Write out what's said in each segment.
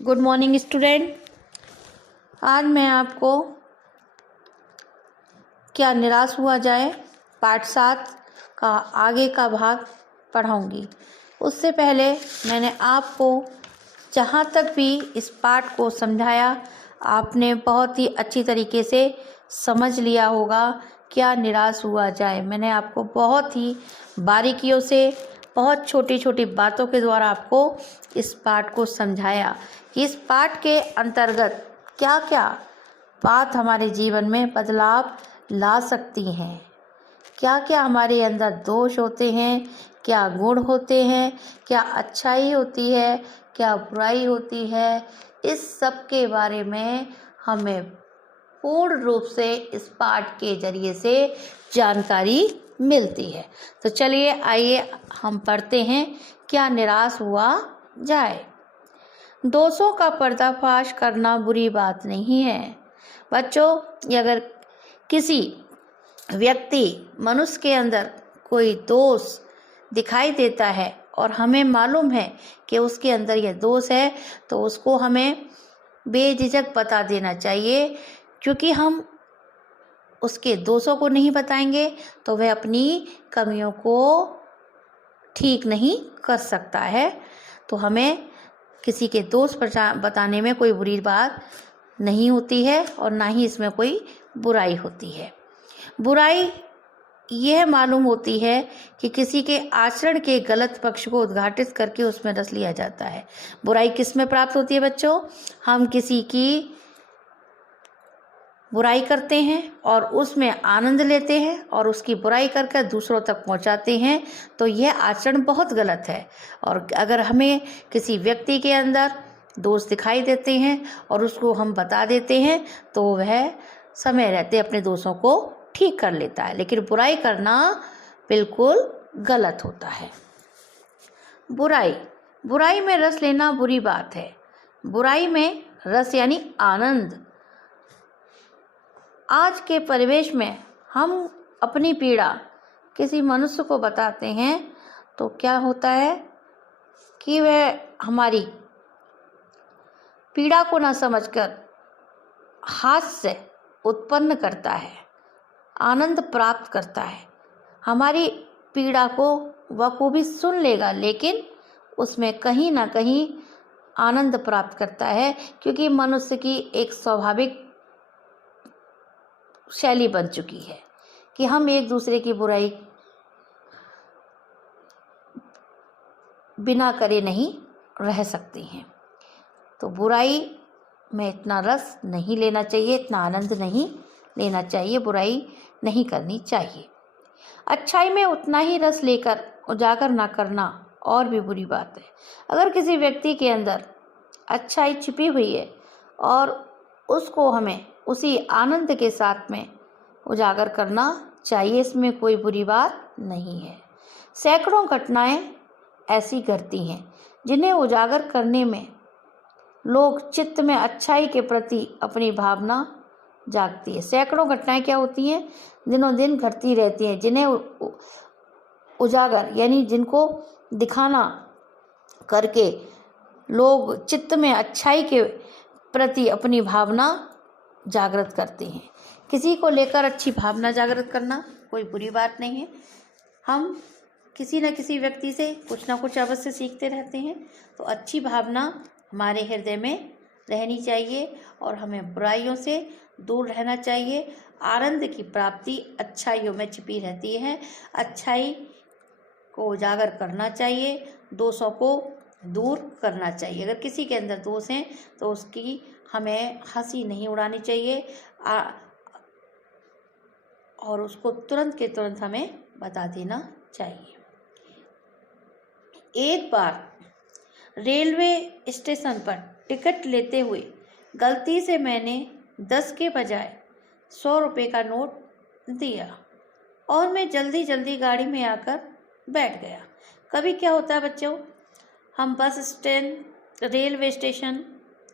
Good morning student. आज मैं आपको क्या निराश हुआ जाए पाठ 7 का आगे का भाग पढ़ाऊंगी। उससे पहले मैंने आपको जहाँ तक भी इस पाठ को समझाया आपने बहुत ही अच्छी तरीके से समझ लिया होगा। क्या निराश हुआ जाए, मैंने आपको बहुत ही बारीकियों से बहुत छोटी छोटी बातों के द्वारा आपको इस पाठ को समझाया कि इस पाठ के अंतर्गत क्या क्या बात हमारे जीवन में बदलाव ला सकती हैं, क्या क्या हमारे अंदर दोष होते हैं, क्या गुण होते हैं, क्या अच्छाई होती है, क्या बुराई होती है। इस सब के बारे में हमें पूर्ण रूप से इस पाठ के जरिए से जानकारी मिलती है। तो चलिए आइए हम पढ़ते हैं। क्या निराश हुआ जाए। दोषों का पर्दाफाश करना बुरी बात नहीं है बच्चों। अगर किसी व्यक्ति मनुष्य के अंदर कोई दोष दिखाई देता है और हमें मालूम है कि उसके अंदर यह दोष है, तो उसको हमें बेझिझक बता देना चाहिए, क्योंकि हम उसके दोषों को नहीं बताएंगे तो वह अपनी कमियों को ठीक नहीं कर सकता है। तो हमें किसी के दोष बताने में कोई बुरी बात नहीं होती है और ना ही इसमें कोई बुराई होती है। बुराई यह मालूम होती है कि किसी के आचरण के गलत पक्ष को उद्घाटित करके उसमें रस लिया जाता है। बुराई किस में प्राप्त होती है बच्चों? हम किसी की बुराई करते हैं और उसमें आनंद लेते हैं और उसकी बुराई करके दूसरों तक पहुंचाते हैं, तो यह आचरण बहुत गलत है। और अगर हमें किसी व्यक्ति के अंदर दोष दिखाई देते हैं और उसको हम बता देते हैं, तो वह समय रहते अपने दोषों को ठीक कर लेता है, लेकिन बुराई करना बिल्कुल गलत होता है। बुराई में रस लेना बुरी बात है। बुराई में रस यानी आनंद। आज के परिवेश में हम अपनी पीड़ा किसी मनुष्य को बताते हैं तो क्या होता है कि वह हमारी पीड़ा को न समझकर हास्य उत्पन्न करता है, आनंद प्राप्त करता है। हमारी पीड़ा को बखूबी सुन लेगा, लेकिन उसमें कहीं ना कहीं आनंद प्राप्त करता है, क्योंकि मनुष्य की एक स्वाभाविक शैली बन चुकी है कि हम एक दूसरे की बुराई बिना करे नहीं रह सकते हैं। तो बुराई में इतना रस नहीं लेना चाहिए, इतना आनंद नहीं लेना चाहिए, बुराई नहीं करनी चाहिए। अच्छाई में उतना ही रस लेकर उजागर ना करना और भी बुरी बात है। अगर किसी व्यक्ति के अंदर अच्छाई छिपी हुई है और उसको हमें उसी आनंद के साथ में उजागर करना चाहिए, इसमें कोई बुरी बात नहीं है। सैकड़ों घटनाएं ऐसी घटती हैं जिन्हें उजागर करने में लोग चित्त में अच्छाई के प्रति अपनी भावना जागती है। सैकड़ों घटनाएं क्या होती हैं? दिनों दिन घटती रहती हैं, जिन्हें उजागर यानी जिनको दिखाना करके लोग चित्त में अच्छाई के प्रति अपनी भावना जागृत करते हैं। किसी को लेकर अच्छी भावना जागृत करना कोई बुरी बात नहीं है। हम किसी न किसी व्यक्ति से कुछ ना कुछ अवश्य सीखते रहते हैं, तो अच्छी भावना हमारे हृदय में रहनी चाहिए और हमें बुराइयों से दूर रहना चाहिए। आनंद की प्राप्ति अच्छाइयों में छिपी रहती है। अच्छाई को उजागर करना चाहिए, दोषों को दूर करना चाहिए। अगर किसी के अंदर दोष हैं तो उसकी हमें हंसी नहीं उड़ानी चाहिए और उसको तुरंत के तुरंत हमें बता देना चाहिए। एक बार रेलवे स्टेशन पर टिकट लेते हुए गलती से मैंने 10 के बजाय 100 रुपये का नोट दिया और मैं जल्दी जल्दी गाड़ी में आकर बैठ गया। कभी क्या होता है बच्चों, हम बस स्टैंड, रेलवे स्टेशन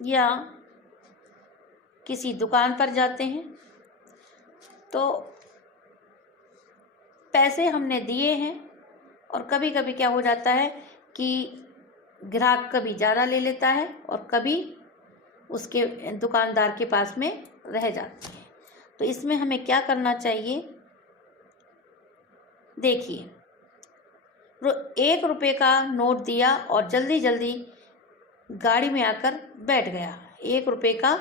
या किसी दुकान पर जाते हैं तो पैसे हमने दिए हैं और कभी कभी क्या हो जाता है कि ग्राहक कभी ज़्यादा ले लेता है और कभी उसके दुकानदार के पास में रह जाती है। तो इसमें हमें क्या करना चाहिए, देखिए 1 रुपये का नोट दिया और जल्दी जल्दी गाड़ी में आकर बैठ गया। 1 रुपये का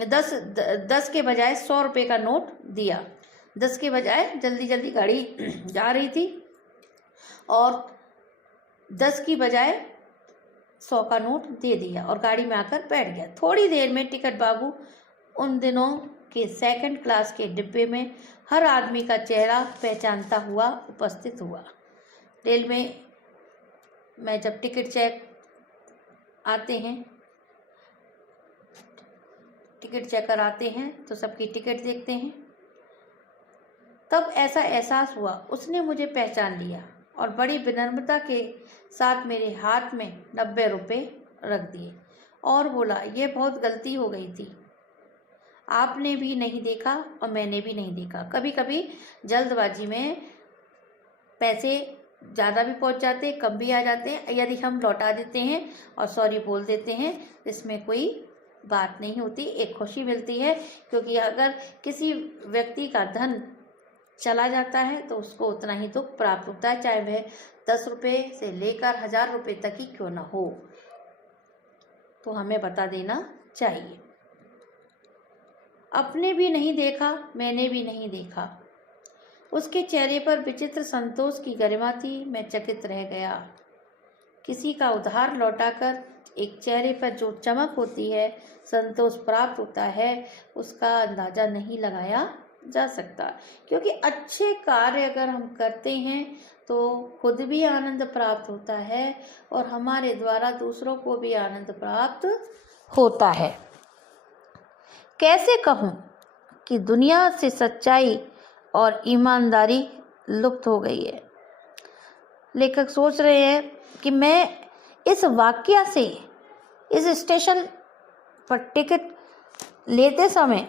दस के बजाय 100 रुपये का नोट दिया। 10 के बजाय जल्दी जल्दी गाड़ी जा रही थी और 10 की बजाय 100 का नोट दे दिया और गाड़ी में आकर बैठ गया। थोड़ी देर में टिकट बाबू उन दिनों के 2nd क्लास के डिब्बे में हर आदमी का चेहरा पहचानता हुआ उपस्थित हुआ। रेल में जब टिकट चेक आते हैं, टिकट चेकर आते हैं तो सबकी टिकट देखते हैं, तब ऐसा एहसास हुआ उसने मुझे पहचान लिया और बड़ी विनम्रता के साथ मेरे हाथ में 90 रुपये रख दिए और बोला, ये बहुत गलती हो गई थी, आपने भी नहीं देखा और मैंने भी नहीं देखा। कभी कभी जल्दबाजी में पैसे ज़्यादा भी पहुंच जाते, कम भी आ जाते हैं। यदि हम लौटा देते हैं और सॉरी बोल देते हैं, इसमें कोई बात नहीं होती, एक खुशी मिलती है, क्योंकि अगर किसी व्यक्ति का धन चला जाता है तो उसको उतना ही दुख प्राप्त होता है, चाहे वह 10 रुपये से लेकर 1000 रुपये तक ही क्यों ना हो। तो हमें बता देना चाहिए। अपने भी नहीं देखा, मैंने भी नहीं देखा। उसके चेहरे पर विचित्र संतोष की गरिमा थी। मैं चकित रह गया। किसी का उधार लौटाकर एक चेहरे पर जो चमक होती है, संतोष प्राप्त होता है, उसका अंदाज़ा नहीं लगाया जा सकता। क्योंकि अच्छे कार्य अगर हम करते हैं तो खुद भी आनंद प्राप्त होता है और हमारे द्वारा दूसरों को भी आनंद प्राप्त होता है। कैसे कहूँ कि दुनिया से सच्चाई और ईमानदारी लुप्त हो गई है। लेखक सोच रहे हैं कि मैं इस वाकया से इस स्टेशन पर टिकट लेते समय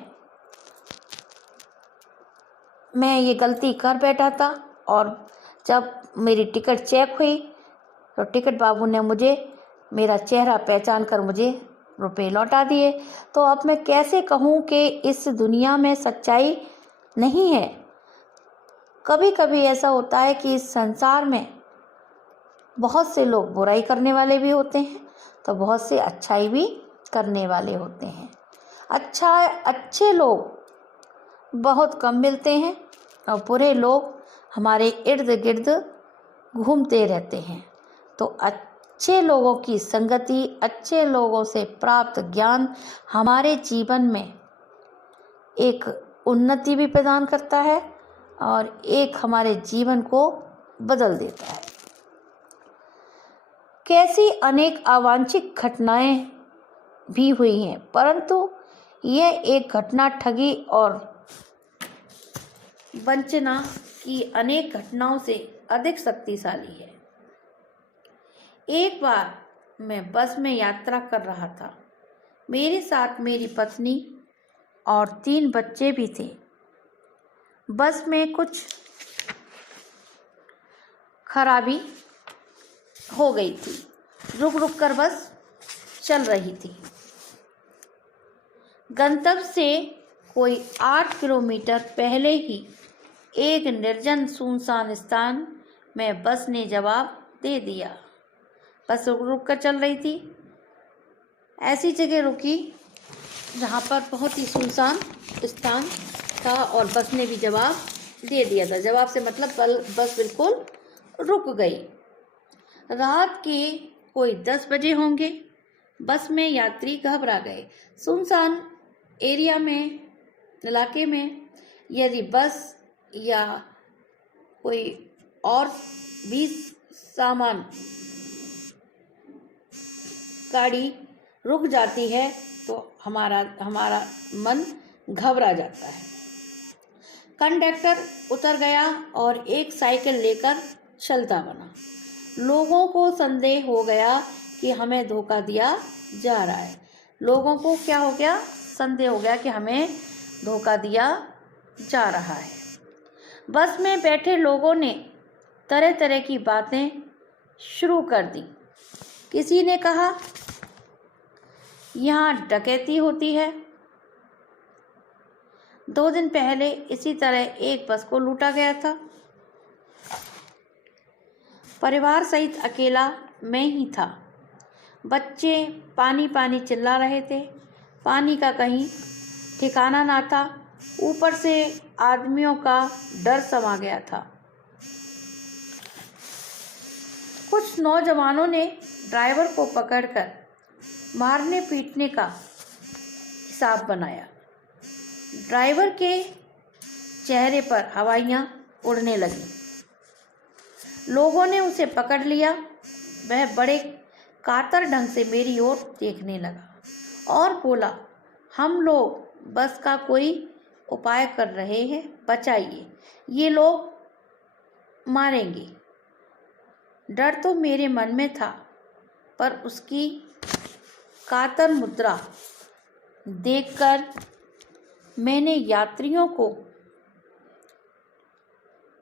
मैं ये गलती कर बैठा था और जब मेरी टिकट चेक हुई तो टिकट बाबू ने मुझे मेरा चेहरा पहचान कर मुझे रुपए लौटा दिए। तो अब मैं कैसे कहूँ कि इस दुनिया में सच्चाई नहीं है। कभी कभी ऐसा होता है कि इस संसार में बहुत से लोग बुराई करने वाले भी होते हैं तो बहुत से अच्छाई भी करने वाले होते हैं। अच्छे लोग बहुत कम मिलते हैं और बुरे लोग हमारे इर्द गिर्द घूमते रहते हैं। तो अच्छे लोगों की संगति, अच्छे लोगों से प्राप्त ज्ञान हमारे जीवन में एक उन्नति भी प्रदान करता है और एक हमारे जीवन को बदल देता है। कैसी अनेक अवांछित घटनाएं भी हुई हैं, परंतु यह एक घटना ठगी और वंचना की अनेक घटनाओं से अधिक शक्तिशाली है। एक बार मैं बस में यात्रा कर रहा था। मेरे साथ मेरी पत्नी और 3 बच्चे भी थे। बस में कुछ खराबी हो गई थी। रुक रुक कर बस चल रही थी। गंतव्य से कोई 8 किलोमीटर पहले ही एक निर्जन सुनसान स्थान में बस ने जवाब दे दिया। बस रुक रुक कर चल रही थी। ऐसी जगह रुकी जहाँ पर बहुत ही सुनसान स्थान था और बस ने भी जवाब दे दिया था। जवाब से मतलब बस बिल्कुल रुक गई। रात के कोई 10 बजे होंगे। बस में यात्री घबरा गए। सुनसान इलाके में यदि बस या कोई और भी सामान गाड़ी रुक जाती है तो हमारा मन घबरा जाता है। कंडक्टर उतर गया और एक साइकिल लेकर चलता बना। लोगों को संदेह हो गया कि हमें धोखा दिया जा रहा है। लोगों को क्या हो गया? संदेह हो गया कि हमें धोखा दिया जा रहा है। बस में बैठे लोगों ने तरह तरह की बातें शुरू कर दी। किसी ने कहा यहाँ डकैती होती है। 2 दिन पहले इसी तरह एक बस को लूटा गया था। परिवार सहित अकेला मैं ही था। बच्चे पानी पानी चिल्ला रहे थे। पानी का कहीं ठिकाना ना था। ऊपर से आदमियों का डर समा गया था। कुछ नौजवानों ने ड्राइवर को पकड़कर मारने पीटने का हिसाब बनाया। ड्राइवर के चेहरे पर हवाइयाँ उड़ने लगीं। लोगों ने उसे पकड़ लिया। वह बड़े कातर ढंग से मेरी ओर देखने लगा और बोला, हम लोग बस का कोई उपाय कर रहे हैं, बचाइए, ये लोग मारेंगे। डर तो मेरे मन में था, पर उसकी कातर मुद्रा देखकर मैंने यात्रियों को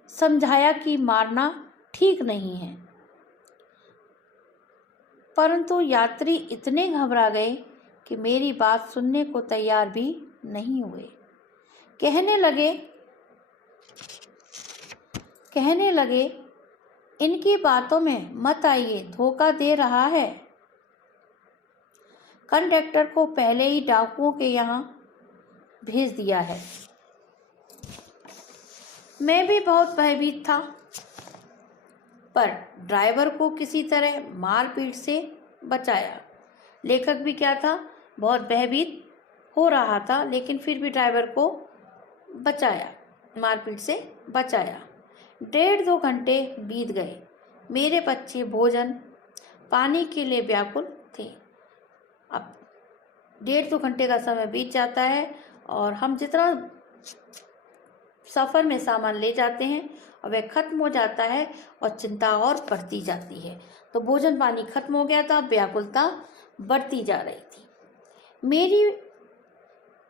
समझाया कि मारना ठीक नहीं है। परंतु यात्री इतने घबरा गए कि मेरी बात सुनने को तैयार भी नहीं हुए। कहने लगे इनकी बातों में मत आइए, धोखा दे रहा है। कंडक्टर को पहले ही डाकुओं के यहाँ भेज दिया है। मैं भी बहुत भयभीत था, पर ड्राइवर को किसी तरह मारपीट से बचाया। लेखक भी क्या था, बहुत भयभीत हो रहा था, लेकिन फिर भी ड्राइवर को बचाया, मारपीट से बचाया। 1.5-2 घंटे बीत गए। मेरे बच्चे भोजन पानी के लिए व्याकुल थे। अब 1.5-2 घंटे का समय बीत जाता है और हम जितना सफ़र में सामान ले जाते हैं और वह खत्म हो जाता है और चिंता और बढ़ती जाती है। तो भोजन पानी खत्म हो गया था, व्याकुलता बढ़ती जा रही थी। मेरी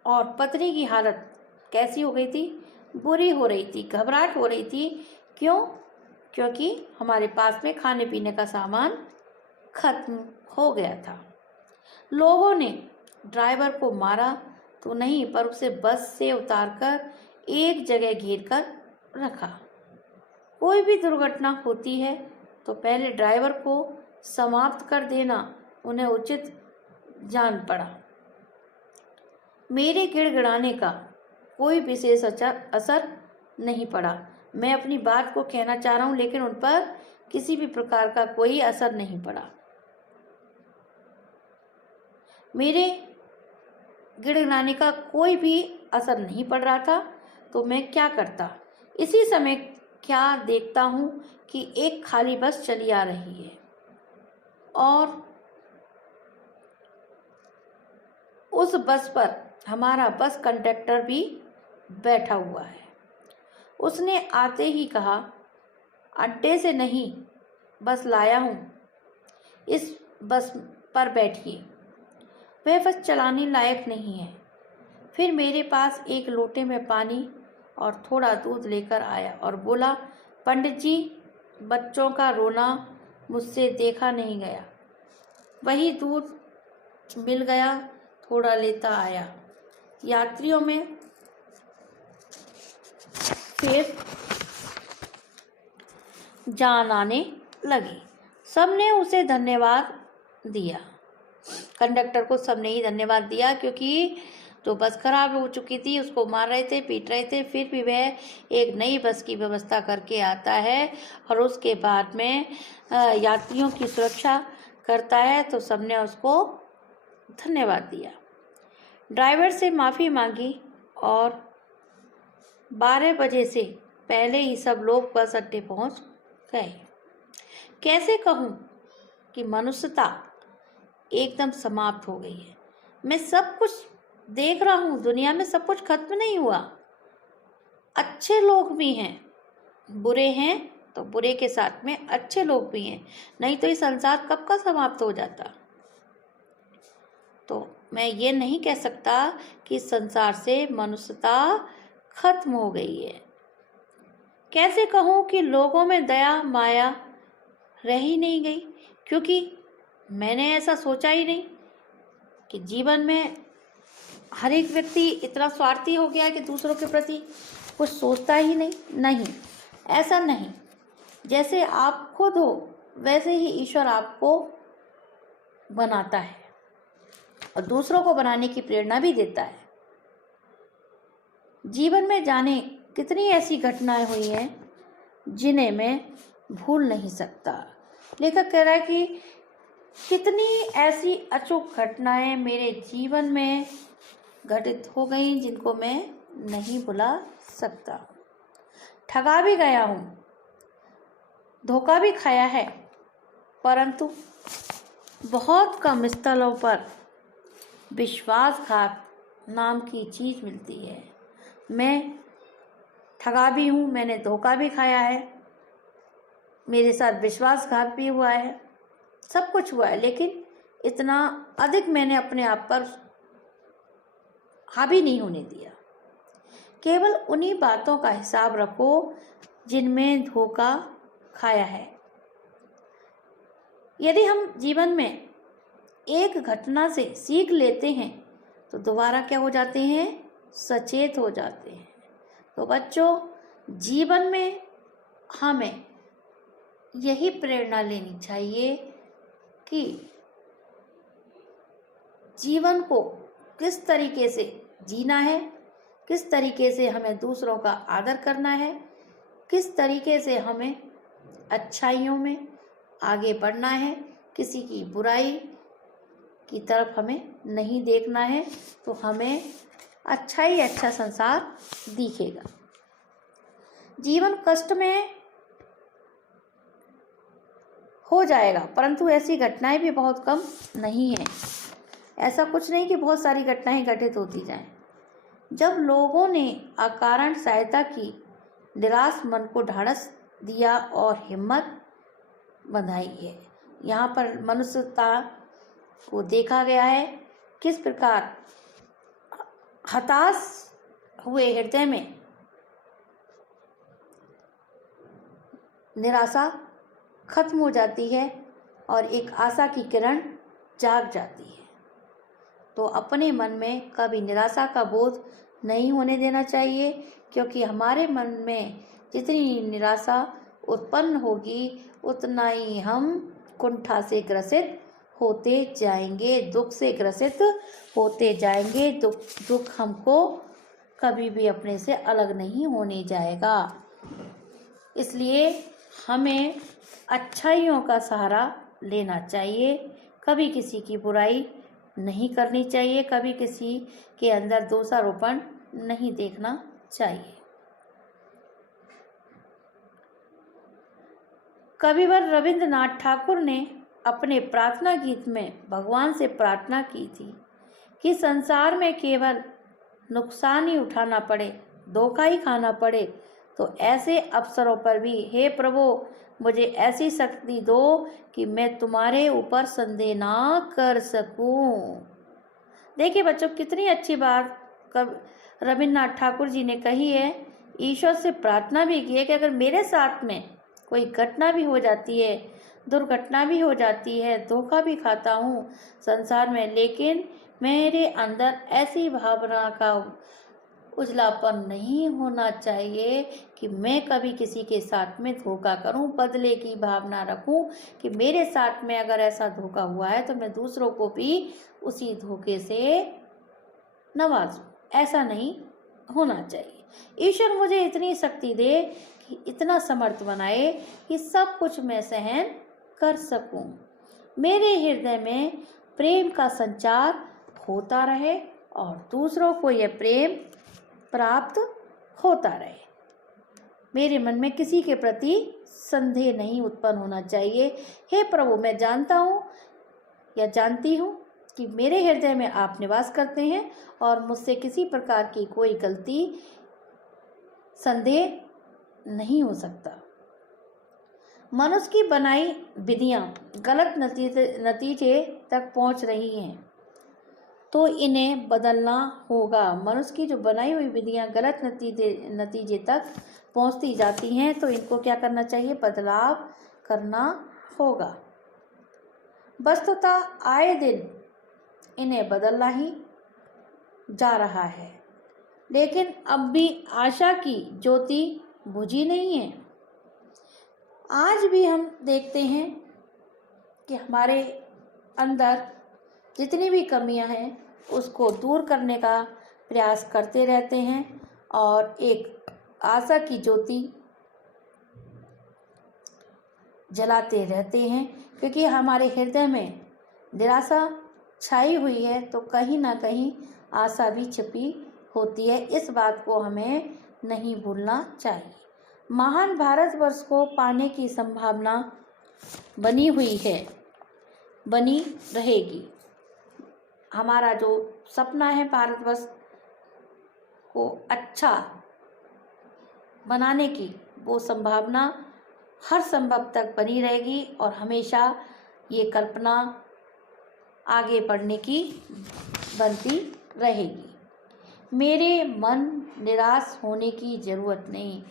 और पत्नी की हालत कैसी हो गई थी? बुरी हो रही थी, घबराहट हो रही थी। क्यों? क्योंकि हमारे पास में खाने पीने का सामान खत्म हो गया था। लोगों ने ड्राइवर को मारा तो नहीं, पर उसे बस से उतारकर एक जगह घेर कर रखा। कोई भी दुर्घटना होती है तो पहले ड्राइवर को समाप्त कर देना उन्हें उचित जान पड़ा। मेरे गिड़गिड़ाने का कोई विशेष असर नहीं पड़ा। मैं अपनी बात को कहना चाह रहा हूँ, लेकिन उन पर किसी भी प्रकार का कोई असर नहीं पड़ा। मेरे गिड़गिड़ाने का कोई भी असर नहीं पड़ रहा था, तो मैं क्या करता? इसी समय क्या देखता हूँ कि एक खाली बस चली आ रही है और उस बस पर हमारा बस कंडक्टर भी बैठा हुआ है। उसने आते ही कहा, अड्डे से नहीं बस लाया हूँ, इस बस पर बैठिए। वह बस चलाने लायक नहीं है। फिर मेरे पास एक लोटे में पानी और थोड़ा दूध लेकर आया और बोला, पंडित जी, बच्चों का रोना मुझसे देखा नहीं गया। वही दूध मिल गया, थोड़ा लेता आया। यात्रियों में फिर जान आने लगी। सबने उसे धन्यवाद दिया। कंडक्टर को सबने ही धन्यवाद दिया, क्योंकि जो बस खराब हो चुकी थी उसको मार रहे थे, पीट रहे थे। फिर भी वह एक नई बस की व्यवस्था करके आता है और उसके बाद में यात्रियों की सुरक्षा करता है। तो सबने उसको धन्यवाद दिया। ड्राइवर से माफ़ी मांगी और 12 बजे से पहले ही सब लोग बस अड्डे पहुंच गए। कैसे कहूँ कि मनुष्यता एकदम समाप्त हो गई है। मैं सब कुछ देख रहा हूँ, दुनिया में सब कुछ खत्म नहीं हुआ। अच्छे लोग भी हैं, बुरे हैं तो बुरे के साथ में अच्छे लोग भी हैं, नहीं तो ये संसार कब का समाप्त हो जाता। तो मैं ये नहीं कह सकता कि संसार से मनुष्यता खत्म हो गई है। कैसे कहूँ कि लोगों में दया माया रह ही नहीं गई, क्योंकि मैंने ऐसा सोचा ही नहीं कि जीवन में हर एक व्यक्ति इतना स्वार्थी हो गया कि दूसरों के प्रति कुछ सोचता ही नहीं। ऐसा नहीं। जैसे आप खुद हो वैसे ही ईश्वर आपको बनाता है और दूसरों को बनाने की प्रेरणा भी देता है। जीवन में जाने कितनी ऐसी घटनाएं हुई हैं जिन्हें मैं भूल नहीं सकता। लेखक कह रहा है कि कितनी ऐसी अचूक घटनाएं मेरे जीवन में घटित हो गई जिनको मैं नहीं भुला सकता। ठगा भी गया हूँ, धोखा भी खाया है, परंतु बहुत कम स्थलों पर विश्वासघात नाम की चीज़ मिलती है। मैं ठगा भी हूँ, मैंने धोखा भी खाया है, मेरे साथ विश्वासघात भी हुआ है, सब कुछ हुआ है, लेकिन इतना अधिक मैंने अपने आप पर हावी नहीं होने दिया। केवल उन्हीं बातों का हिसाब रखो जिनमें धोखा खाया है। यदि हम जीवन में एक घटना से सीख लेते हैं तो दोबारा क्या हो जाते हैं, सचेत हो जाते हैं। तो बच्चों, जीवन में हमें यही प्रेरणा लेनी चाहिए कि जीवन को किस तरीके से जीना है, किस तरीके से हमें दूसरों का आदर करना है, किस तरीके से हमें अच्छाइयों में आगे बढ़ना है, किसी की बुराई की तरफ हमें नहीं देखना है, तो हमें अच्छा ही अच्छा संसार दिखेगा। जीवन कष्ट में हो जाएगा, परंतु ऐसी घटनाएं भी बहुत कम नहीं हैं। ऐसा कुछ नहीं कि बहुत सारी घटनाएं घटित होती जाएं। जब लोगों ने अकारण सहायता की, निराश मन को ढाढ़स दिया और हिम्मत बंधाई है। यहाँ पर मनुष्यता को देखा गया है, किस प्रकार हताश हुए हृदय में निराशा खत्म हो जाती है और एक आशा की किरण जाग जाती है। तो अपने मन में कभी निराशा का बोध नहीं होने देना चाहिए, क्योंकि हमारे मन में जितनी निराशा उत्पन्न होगी उतना ही हम कुंठा से ग्रसित होते जाएंगे, दुख से ग्रसित होते जाएंगे। दुख हमको कभी भी अपने से अलग नहीं होने जाएगा। इसलिए हमें अच्छाइयों का सहारा लेना चाहिए, कभी किसी की बुराई नहीं करनी चाहिए, कभी किसी के अंदर दोषारोपण नहीं देखना चाहिए। कविवर रविंद्रनाथ ठाकुर ने अपने प्रार्थना गीत में भगवान से प्रार्थना की थी कि संसार में केवल नुकसान ही उठाना पड़े, धोखा ही खाना पड़े, तो ऐसे अवसरों पर भी हे प्रभु मुझे ऐसी शक्ति दो कि मैं तुम्हारे ऊपर संदेह ना कर सकूं। देखिए बच्चों, कितनी अच्छी बात रविन्द्रनाथ ठाकुर जी ने कही है। ईश्वर से प्रार्थना भी की है कि अगर मेरे साथ में कोई घटना भी हो जाती है, दुर्घटना भी हो जाती है, धोखा भी खाता हूँ संसार में, लेकिन मेरे अंदर ऐसी भावना का उजलापन नहीं होना चाहिए कि मैं कभी किसी के साथ में धोखा करूं, बदले की भावना रखूं कि मेरे साथ में अगर ऐसा धोखा हुआ है तो मैं दूसरों को भी उसी धोखे से नवाजूं। ऐसा नहीं होना चाहिए। ईश्वर मुझे इतनी शक्ति दे कि इतना समर्थ बनाए कि सब कुछ मैं सहन कर सकूं, मेरे हृदय में प्रेम का संचार होता रहे और दूसरों को यह प्रेम प्राप्त होता रहे। मेरे मन में किसी के प्रति संदेह नहीं उत्पन्न होना चाहिए। हे प्रभु, मैं जानता हूँ या जानती हूँ कि मेरे हृदय में आप निवास करते हैं और मुझसे किसी प्रकार की कोई गलती संदेह नहीं हो सकता। मनुष्य की बनाई विधियाँ गलत नतीजे तक पहुँच रही हैं। तो इन्हें बदलना होगा। मनुष्य की जो बनाई हुई विधियां गलत नतीजे तक पहुंचती जाती हैं, तो इनको क्या करना चाहिए? बदलाव करना होगा। वस्तुतः आए दिन इन्हें बदलना ही जा रहा है, लेकिन अब भी आशा की ज्योति बुझी नहीं है। आज भी हम देखते हैं कि हमारे अंदर जितनी भी कमियां हैं उसको दूर करने का प्रयास करते रहते हैं और एक आशा की ज्योति जलाते रहते हैं, क्योंकि हमारे हृदय में निराशा छाई हुई है तो कहीं ना कहीं आशा भी छिपी होती है। इस बात को हमें नहीं भूलना चाहिए। महान भारतवर्ष को पाने की संभावना बनी हुई है, बनी रहेगी। हमारा जो सपना है भारतवर्ष को अच्छा बनाने की, वो संभावना हर संभव तक बनी रहेगी और हमेशा ये कल्पना आगे बढ़ने की बनती रहेगी। मेरे मन, निराश होने की ज़रूरत नहीं।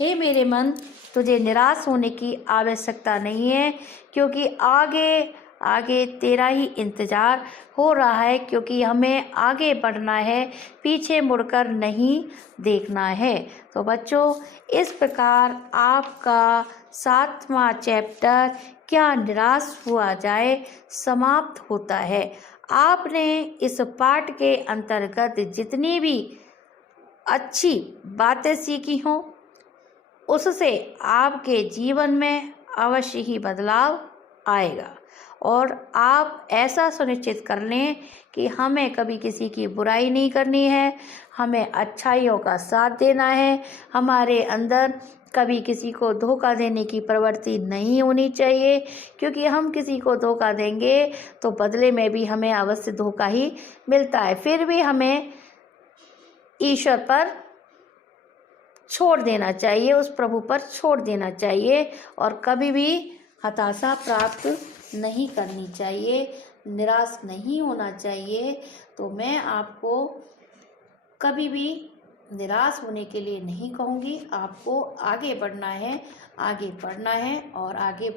हे मेरे मन, तुझे निराश होने की आवश्यकता नहीं है, क्योंकि आगे आगे तेरा ही इंतज़ार हो रहा है, क्योंकि हमें आगे बढ़ना है, पीछे मुड़कर नहीं देखना है। तो बच्चों, इस प्रकार आपका 7वां चैप्टर क्या निराश हुआ जाए समाप्त होता है। आपने इस पाठ के अंतर्गत जितनी भी अच्छी बातें सीखी हों, उससे आपके जीवन में अवश्य ही बदलाव आएगा और आप ऐसा सुनिश्चित कर लें कि हमें कभी किसी की बुराई नहीं करनी है, हमें अच्छाइयों का साथ देना है, हमारे अंदर कभी किसी को धोखा देने की प्रवृत्ति नहीं होनी चाहिए, क्योंकि हम किसी को धोखा देंगे तो बदले में भी हमें अवश्य धोखा ही मिलता है। फिर भी हमें ईश्वर पर छोड़ देना चाहिए, उस प्रभु पर छोड़ देना चाहिए और कभी भी हताशा प्राप्त नहीं करनी चाहिए, निराश नहीं होना चाहिए। तो मैं आपको कभी भी निराश होने के लिए नहीं कहूँगी। आपको आगे बढ़ना है, आगे पढ़ना है और आगे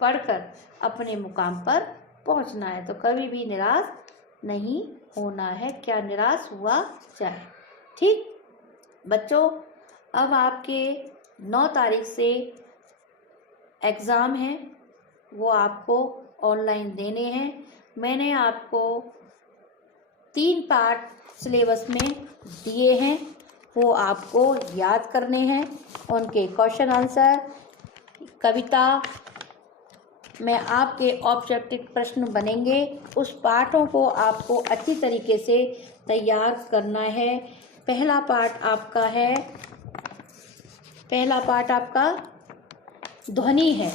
पढ़कर अपने मुकाम पर पहुँचना है। तो कभी भी निराश नहीं होना है, क्या निराश हुआ जाए। ठीक बच्चों, अब आपके 9 तारीख से एग्ज़ाम हैं, वो आपको ऑनलाइन देने हैं। मैंने आपको 3 पार्ट सिलेबस में दिए हैं, वो आपको याद करने हैं। उनके क्वेश्चन आंसर, कविता में आपके ऑब्जेक्टिव प्रश्न बनेंगे। उस पाठों को आपको अच्छी तरीके से तैयार करना है। पहला पाठ आपका ध्वनि है,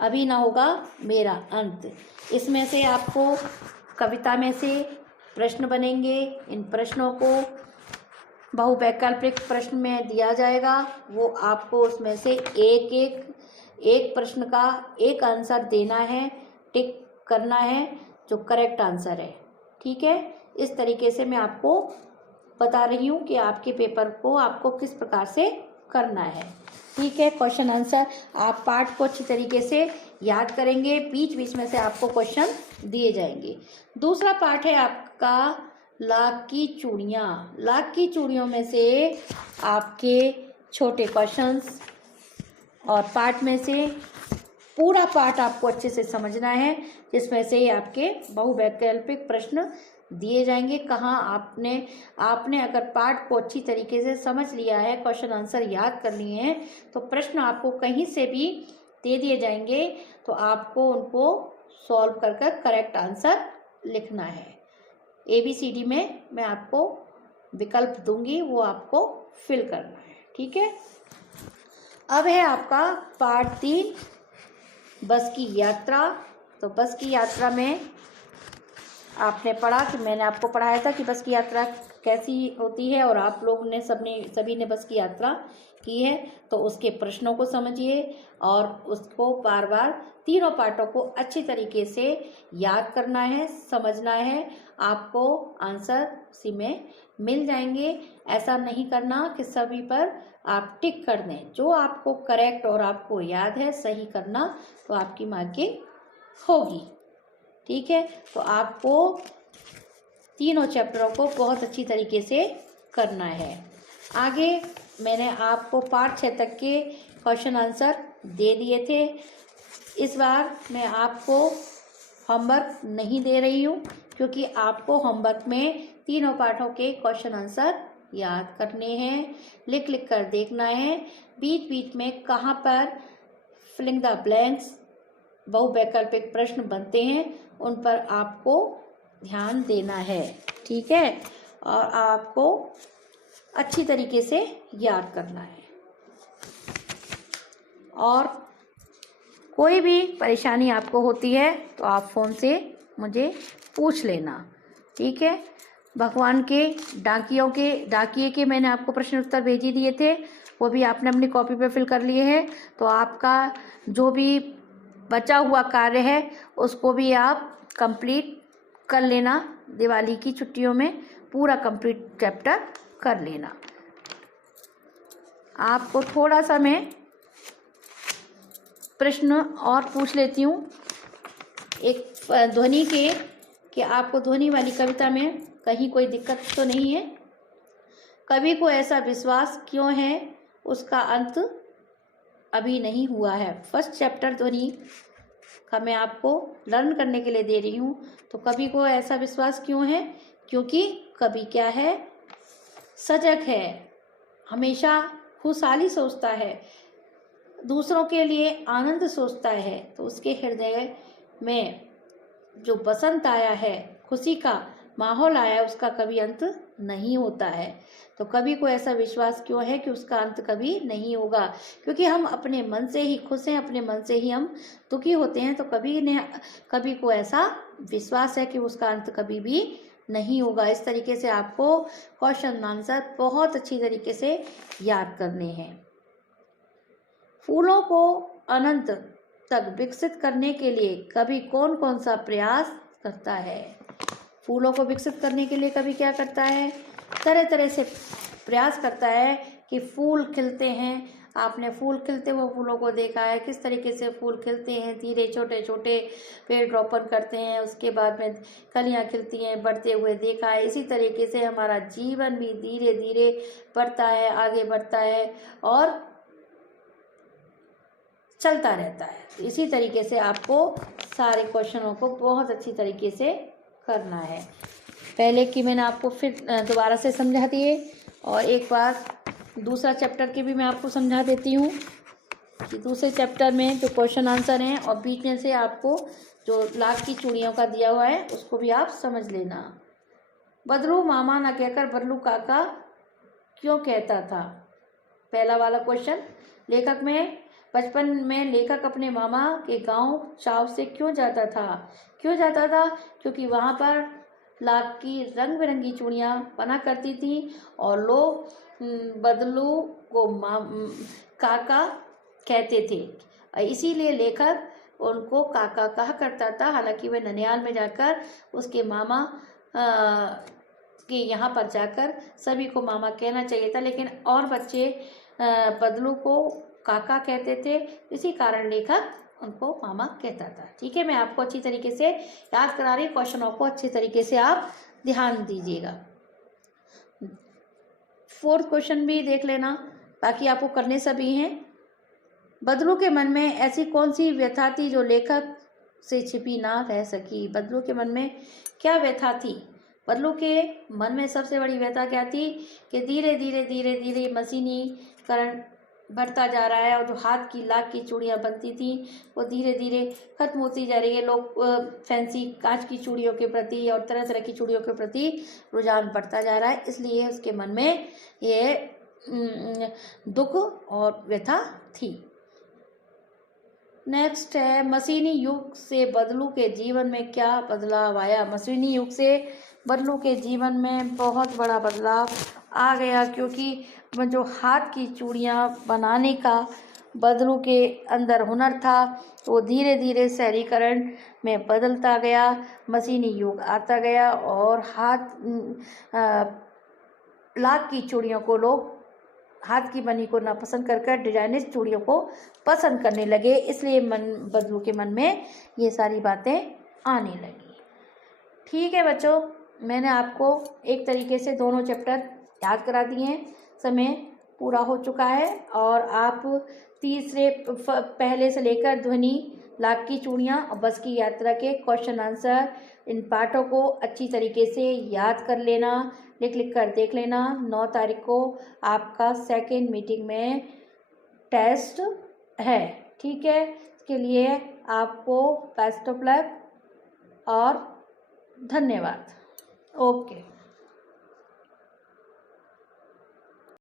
अभी ना होगा मेरा अंत। इसमें से आपको कविता में से प्रश्न बनेंगे। इन प्रश्नों को बहुवैकल्पिक प्रश्न में दिया जाएगा। वो आपको उसमें से एक प्रश्न का एक आंसर देना है, टिक करना है जो करेक्ट आंसर है। ठीक है, इस तरीके से मैं आपको बता रही हूँ कि आपके पेपर को आपको किस प्रकार से करना है। ठीक है, क्वेश्चन आंसर आप पाठ को अच्छी तरीके से याद करेंगे, बीच बीच में से आपको क्वेश्चन दिए जाएंगे। दूसरा पाठ है आपका लाख की चूड़ियाँ। लाख की चूड़ियों में से आपके छोटे क्वेश्चंस और पाठ में से पूरा पाठ आपको अच्छे से समझना है, जिसमें से आपके बहुवैकल्पिक प्रश्न दिए जाएंगे। कहाँ आपने अगर पाठ को अच्छी तरीके से समझ लिया है, क्वेश्चन आंसर याद कर लिए हैं, तो प्रश्न आपको कहीं से भी दे दिए जाएंगे, तो आपको उनको सॉल्व कर करेक्ट आंसर लिखना है। ABCD में मैं आपको विकल्प दूंगी, वो आपको फिल करना है। ठीक है, अब है आपका पार्ट 3 बस की यात्रा। तो बस की यात्रा में आपने पढ़ा कि मैंने आपको पढ़ाया था कि बस की यात्रा कैसी होती है और आप लोगों ने सभी ने बस की यात्रा की है। तो उसके प्रश्नों को समझिए और उसको बार बार तीनों पार्टों को अच्छी तरीके से याद करना है, समझना है आपको आंसर उसी में मिल जाएंगे। ऐसा नहीं करना कि सभी पर आप टिक कर दें। जो आपको करेक्ट और आपको याद है सही करना, तो आपकी मार्किंग होगी। ठीक है, तो आपको तीनों चैप्टरों को बहुत अच्छी तरीके से करना है। आगे मैंने आपको पार्ट 6 तक के क्वेश्चन आंसर दे दिए थे। इस बार मैं आपको होमवर्क नहीं दे रही हूँ, क्योंकि आपको होमवर्क में तीनों पाठों के क्वेश्चन आंसर याद करने हैं, लिख लिख कर देखना है। बीच बीच में कहाँ पर फिलिंग द ब्लैंक्स बहुवैकल्पिक प्रश्न बनते हैं, उन पर आपको ध्यान देना है। ठीक है, और आपको अच्छी तरीके से याद करना है। और कोई भी परेशानी आपको होती है तो आप फ़ोन से मुझे पूछ लेना। ठीक है, भगवान के डाकिए के मैंने आपको प्रश्न उत्तर भेज दिए थे, वो भी आपने अपनी कॉपी पे फिल कर लिए हैं। तो आपका जो भी बचा हुआ कार्य है उसको भी आप कंप्लीट कर लेना। दिवाली की छुट्टियों में पूरा कंप्लीट चैप्टर कर लेना। आपको थोड़ा सा मैं प्रश्न और पूछ लेती हूँ, एक ध्वनि के, कि आपको ध्वनि वाली कविता में कहीं कोई दिक्कत तो नहीं है। कवि को ऐसा विश्वास क्यों है उसका अंत अभी नहीं हुआ है। फर्स्ट चैप्टर ध्वनि का मैं आपको लर्न करने के लिए दे रही हूँ। तो कवि को ऐसा विश्वास क्यों है? क्योंकि कवि क्या है? सजग है, हमेशा खुशहाली सोचता है, दूसरों के लिए आनंद सोचता है। तो उसके हृदय में जो बसंत आया है, खुशी का माहौल आया, उसका कभी अंत नहीं होता है। तो कवि को ऐसा विश्वास क्यों है कि उसका अंत कभी नहीं होगा? क्योंकि हम अपने मन से ही खुश हैं, अपने मन से ही हम दुखी होते हैं। तो कवि को ऐसा विश्वास है कि उसका अंत कभी भी नहीं होगा। इस तरीके से आपको क्वेश्चन आंसर बहुत अच्छी तरीके से याद करने हैं। फूलों को अनंत तक विकसित करने के लिए कवि कौन कौन सा प्रयास करता है? फूलों को विकसित करने के लिए कवि क्या करता है? तरह तरह से प्रयास करता है कि फूल खिलते हैं। आपने फूल खिलते हुए फूलों को देखा है, किस तरीके से फूल खिलते हैं, धीरे छोटे छोटे पेड़ रोपण करते हैं, उसके बाद में कलियां खिलती हैं, बढ़ते हुए देखा है। इसी तरीके से हमारा जीवन भी धीरे धीरे बढ़ता है, आगे बढ़ता है और चलता रहता है। इसी तरीके से आपको सारे क्वेश्चनों को बहुत अच्छी तरीके से करना है। पहले की मैंने आपको फिर दोबारा से समझा दिए, और एक बार दूसरा चैप्टर के भी मैं आपको समझा देती हूँ कि दूसरे चैप्टर में जो क्वेश्चन आंसर हैं, और बीच में से आपको जो लाख की चूड़ियों का दिया हुआ है उसको भी आप समझ लेना। बदलू मामा ना कहकर बदलू काका क्यों कहता था? पहला वाला क्वेश्चन, लेखक में बचपन में लेखक अपने मामा के गांव चाव से क्यों जाता था? क्यों जाता था? क्योंकि वहाँ पर लाख की रंग बिरंगी चूड़ियाँ बना करती थी और लोग बदलू को काका कहते थे, इसीलिए लेखक उनको काका कहा करता था। हालांकि वह ननिहाल में जाकर उसके मामा के यहाँ पर जाकर सभी को मामा कहना चाहिए था, लेकिन और बच्चे बदलू को काका कहते थे, इसी कारण लेखक उनको मामा कहता था। ठीक है, मैं आपको अच्छी तरीके से याद करा रही हूँ, क्वेश्चनों को अच्छी तरीके से आप ध्यान दीजिएगा। फोर्थ क्वेश्चन भी देख लेना, बाकी आपको करने सभी हैं। बदलू के मन में ऐसी कौन सी व्यथा थी जो लेखक से छिपी ना रह सकी? बदलू के मन में क्या व्यथा थी? बदलू के मन में सबसे बड़ी व्यथा क्या थी कि धीरे धीरे धीरे धीरे मशीनीकरण बढ़ता जा रहा है, और जो हाथ की लाख की चूड़ियाँ बनती थी वो धीरे धीरे खत्म होती जा रही है। लोग फैंसी कांच की चूड़ियों के प्रति और तरह तरह की चूड़ियों के प्रति रुझान बढ़ता जा रहा है, इसलिए उसके मन में ये दुख और व्यथा थी। नेक्स्ट है, मशीनी युग से बदलू के जीवन में क्या बदलाव आया? मशीनी युग से बदलू के जीवन में बहुत बड़ा बदलाव आ गया, क्योंकि जो हाथ की चूड़ियाँ बनाने का बदलू के अंदर हुनर था, वो धीरे धीरे शहरीकरण में बदलता गया, मशीनी युग आता गया और लाख की चूड़ियों को लोग हाथ की बनी को नापसंद कर डिजाइनिश चूड़ियों को पसंद करने लगे। इसलिए बदलू के मन में ये सारी बातें आने लगी। ठीक है बच्चों, मैंने आपको एक तरीके से दोनों चैप्टर याद करा दिए हैं। समय पूरा हो चुका है और आप तीसरे पहले से लेकर ध्वनि, लाख की चूड़ियाँ और बस की यात्रा के क्वेश्चन आंसर, इन पाठों को अच्छी तरीके से याद कर लेना, लिख कर देख लेना। 9 तारीख को आपका सेकेंड मीटिंग में टेस्ट है। ठीक है, इसके लिए आपको बेस्ट ऑफ लक और धन्यवाद। ओके।